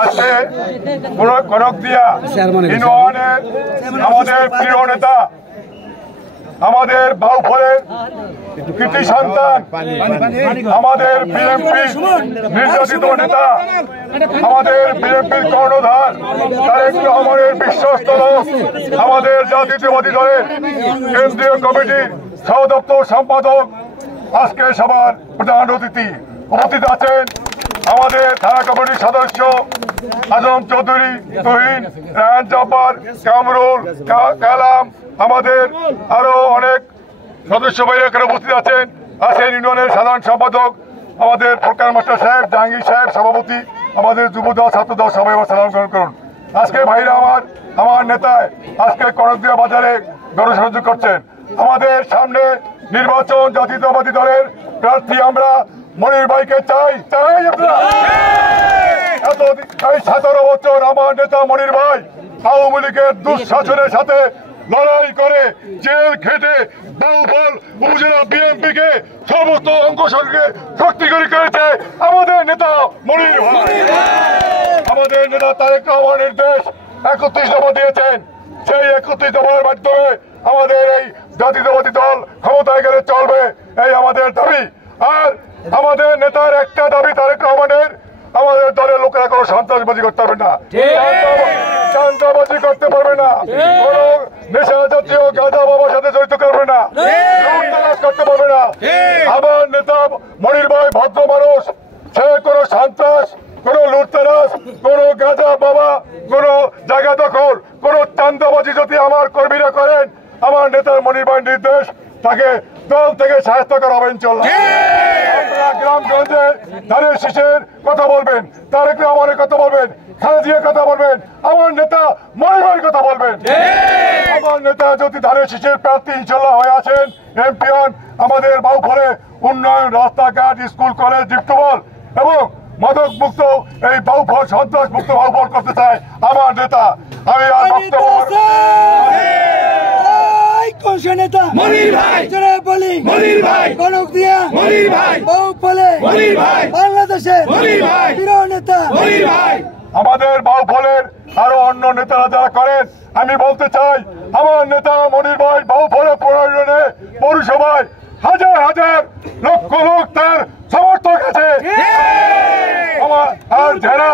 আজকে কনকদিয়া ইউনিয়নের আমাদের প্রিয় নেতা, আমাদের বাউফলের কৃতি সন্তান, আমাদের বিএনপি নির্যাতিত নেতা, আমাদের বিএনপির কর্ণধার তারেক রহমানের বিশ্বস্ত লোক, আমাদের জাতীয়তাবাদী দলের কেন্দ্রীয় কমিটির সহ দপ্তর সম্পাদক, আজকে সবার প্রধান অতিথি উপস্থিত আছেন আমাদের থানা কমিটির সদস্য আজম চৌধুরী, তুহিন, রায়ন জব্বার, কামরুল, কালাম, আমাদের আরো অনেক সদস্য ভাইরা এখানে উপস্থিত আছেন ইউনিয়নের সাধারণ সম্পাদক আমাদের ফোরকান মাস্টার সাহেব, জাহাঙ্গীর সাহেব সভাপতি, আমাদের যুবদল ছাত্রদল সবাই আমার সালাম গ্রহণ করুন। আজকে ভাইরা আমার নেতায় আজকে কনকদিয়া বাজারে গণসংযোগ করছেন। আমাদের সামনে নির্বাচন, জাতীয়তাবাদী দলের প্রার্থী আমরা মনির ভাইকে চাই। আপনারা 17 বছর আমার নেতা মনির ভাই আওয়ামী লীগের দুঃশাসনের সাথে লড়াই করে জেল খেটে বাউফল উপজেলা বিএনপিকে সমস্ত অঙ্গসংকে শক্তিশালী করেছে আমাদের নেতা মনির ভাই। আমাদের নেতা তারেক রহমান নির্দেশ 31 দফা দিয়েছেন। সেই 31 দফার মাধ্যমে আমাদের এই জাতীয়তাবাদী দল ক্ষমতায় গেলে চলবে, এই আমাদের দাবি। আর আমাদের নেতার একটা দাবি তারেক রহমানের, আমাদের দলের লোকেরা কোনো সন্ত্রাসবাদী করতে পারবে না, চাঁদাবাজি করতে পারবে না, কোন নেশা জাতীয় গাঁজা বাবার সাথে জড়িত করবে না, লুটতরাজ করতে পারবে না। আমার নেতা মনির ভাই ভদ্র মানুষ, সে কোন সন্ত্রাস, কোন লুটতরাজ, কোন গাঁজা বাবা, কোন জায়গা দখল, কোন চাঁদাবাজি যদি আমার কর্মীরা করেন, আমার নেতার মনির ভাই নির্দেশ তাকে দল থেকে সাহায্য করা হবে ইনশাআল্লাহ। আপনারা গ্রামগঞ্জে ধানের শীষের কথা বলবেন, তারেক রহমানের কথা বলবেন, খালেদিয়ার কথা বলবেন, আমার নেতা মনির ভাইয়ের কথা বলবেন। আমার নেতা যদি ধানের শীষের প্রার্থী ইনশাআল্লাহ হয়ে আছেন, এমপি হন, আমাদের বাউফলে উন্নয়ন, রাস্তাঘাট, স্কুল, কলেজ, ডিপটিউবওয়েল এবং মাদক মুক্ত এই বাউফল, সন্ত্রাস মুক্ত বাউফল করতে চায় আমার নেতা। আমি আর বক্তব্য মনির ভাই বলি, মনির ভাই কনকদিয়া, মনির ভাই বাউফলে, মনির ভাই বাংলাদেশের, মনির ভাই প্রিয় নেতা, মনির ভাই। আমাদের বাউফলের আরো অন্য নেতারা যারা করেন, আমি বলতে চাই আমার নেতা মনির ভাই বাউফলে প্রয়োজনে পৌরসভায় হাজার হাজার লক্ষ লোক তার সমর্থক আছে। আর যারা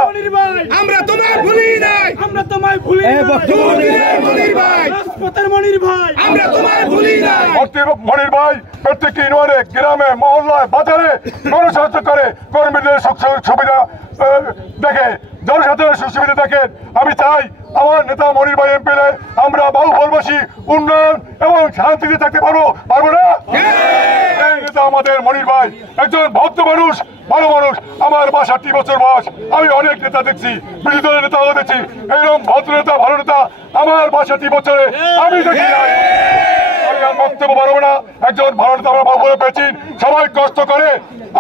আমরা তোমায় ভুলি নাই, আমরা তোমায় ভুলি নাই, মনির ভাই রাজপথের মনির ভাই, আমরা তোমায় ভুলি নাই। মনির ভাই প্রত্যেক ইউনিয়নে, গ্রামে, মহল্লায়, বাজারে গণসাহায্য করে, কর্মীদের সুবিধা দেখে, জনসাধারণের সুবিধা দেখেন। আমি চাই আমার নেতা মনির ভাই এমপি আমরা বাউফলবাসী উন্নয়ন এবং শান্তিতে থাকতে পারবো না? এই নেতা আমাদের মনির ভাই একজন ভদ্র মানুষ, ভালো মানুষ। আমার 62 বছর বয়স, আমি অনেক নেতা দেখছি, বিরোধী দলের নেতাও দেখছি, এইরকম ভদ্র নেতা, ভালো নেতা আমার 62 বছরে আমি দেখি নাই। আমি আর বক্তব্য পারবো না। একজন ভালো নেতা আমরা বাউফলে পেয়েছি, সবাই কষ্ট করে।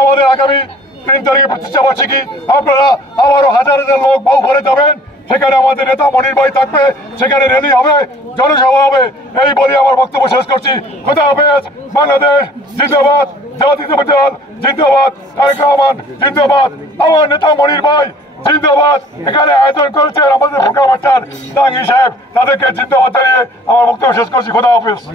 আমাদের আগামী 3 তারিখে প্রতিষ্ঠা বার্ষিকী, আপনারা আবারও হাজার হাজার লোক বাউফলে যাবেন, সেখানে আমাদের নেতা মনির ভাই থাকবে, সেখানে র্যালি হবে, জনসভা হবে। এই বলে আমার বক্তব্য শেষ করছি। খোদা হাফেজ। বাংলাদেশ জিন্দাবাদ, জাতীয়তাবাদী দল জিন্দাবাদ, তারেক রহমান জিন্দাবাদ, আমার নেতা মনির ভাই জিন্দাবাদ। এখানে আয়োজন করেছেন আমাদের ফোরকান মাস্টার, জাহাঙ্গীর সাহেব, তাদেরকে জিন্দাবাদ জানিয়ে আমার বক্তব্য শেষ করছি। খোদা হাফেজ।